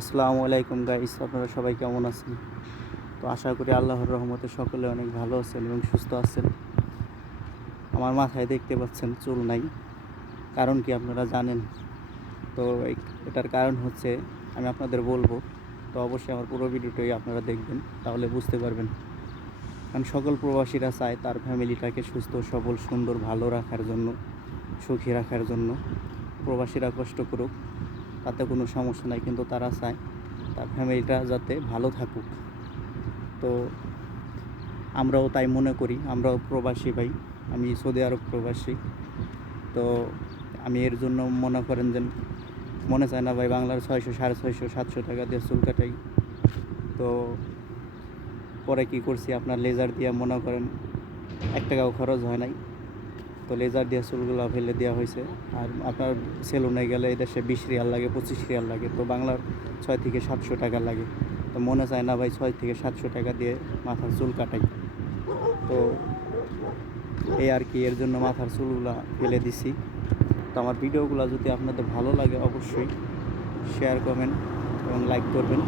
আসসালামু আলাইকুম গাইস, আপনারা সবাই কেমন আছেন? তো আশা করি আল্লাহর রহমতে সকলে অনেক ভালো আছেন এবং সুস্থ আছেন। আমার মাথায় দেখতে পাচ্ছেন চুল নাই, কারণ কি আপনারা জানেন? তো এটার কারণ হচ্ছে আমি আপনাদের বলবো। তো অবশ্যই আমার পুরো ভিডিওটাই আপনারা দেখবেন, তাহলে বুঝতে পারবেন। কারণ সকল প্রবাসীরা চায় তার ফ্যামিলিটাকে সুস্থ সবল সুন্দর ভালো রাখার জন্য, সুখী রাখার জন্য। প্রবাসীরা কষ্ট করুক, তাতে কোনো সমস্যা নাই, কিন্তু তারা চায় তার ফ্যামিলিটা যাতে ভালো থাকুক। তো আমরাও তাই মনে করি, আমরাও প্রবাসী ভাই। আমি সৌদি আরব প্রবাসী। তো আমি এর জন্য মনে করেন যে মনে চায় না ভাই বাংলার 600, 650, 700 টাকা দিয়ে চুল কাটাই। তো পরে কি করছি, আপনার লেজার দিয়ে মনে করেন 1 টাকাও খরচ হয় নাই। তো লেজার দিয়ে চুলগুলো ফেলে দেওয়া হয়েছে। আর আপনার সেলুনে গেলে এদেশে 20 রিয়াল লাগে, 25 রিয়াল লাগে, তো বাংলার 6 থেকে 700 টাকা লাগে। তো মনে চায় না ভাই 6 থেকে 700 টাকা দিয়ে মাথার চুল কাটাই। তো এই আর কি, এর জন্য মাথার চুলগুলো ফেলে দিছি। তো আমার ভিডিওগুলো যদি আপনাদের ভালো লাগে অবশ্যই শেয়ার, কমেন্ট এবং লাইক করবেন।